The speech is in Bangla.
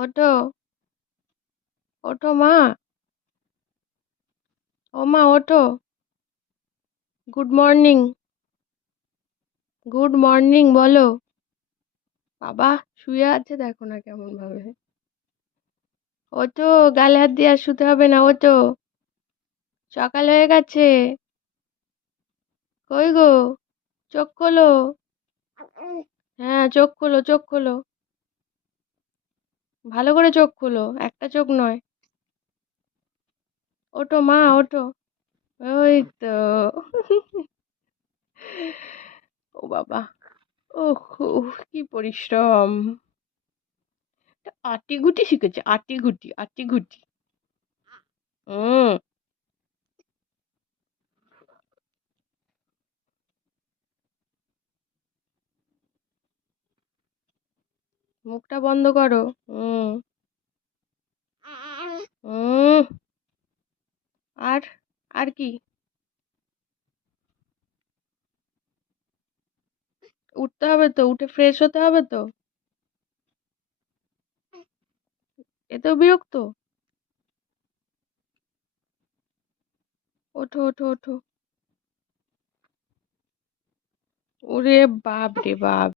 ওঠো ওঠো মা ও মা ওঠো গুড মর্নিং গুড মর্নিং বলো বাবা, শুয়ে আছে দেখো না কেমন ভাবে ওঠো গালে হাত দিয়ে আর শুতে হবে না ওঠো সকাল হয়ে গেছে। কই গো? চোখ খোলো। হ্যাঁ চোখ খোলো চোখ খোলো। ভালো করে চোখ খুলো, একটা চোখ নয়। ওটো মা ওটো ওই তো। ও বাবা ও কি পরিশ্রম। আটি গুটি শিখেছে আটি গুটি আটি গুটি হুম। মুখটা বন্ধ করো। হুম হুম আর আর কি? উঠতে হবে তো উঠে ফ্রেশ হতে হবে তো? এতেও বিরক্ত। ওঠো ওঠো ওঠো। ওরে বাপ রে বাপ।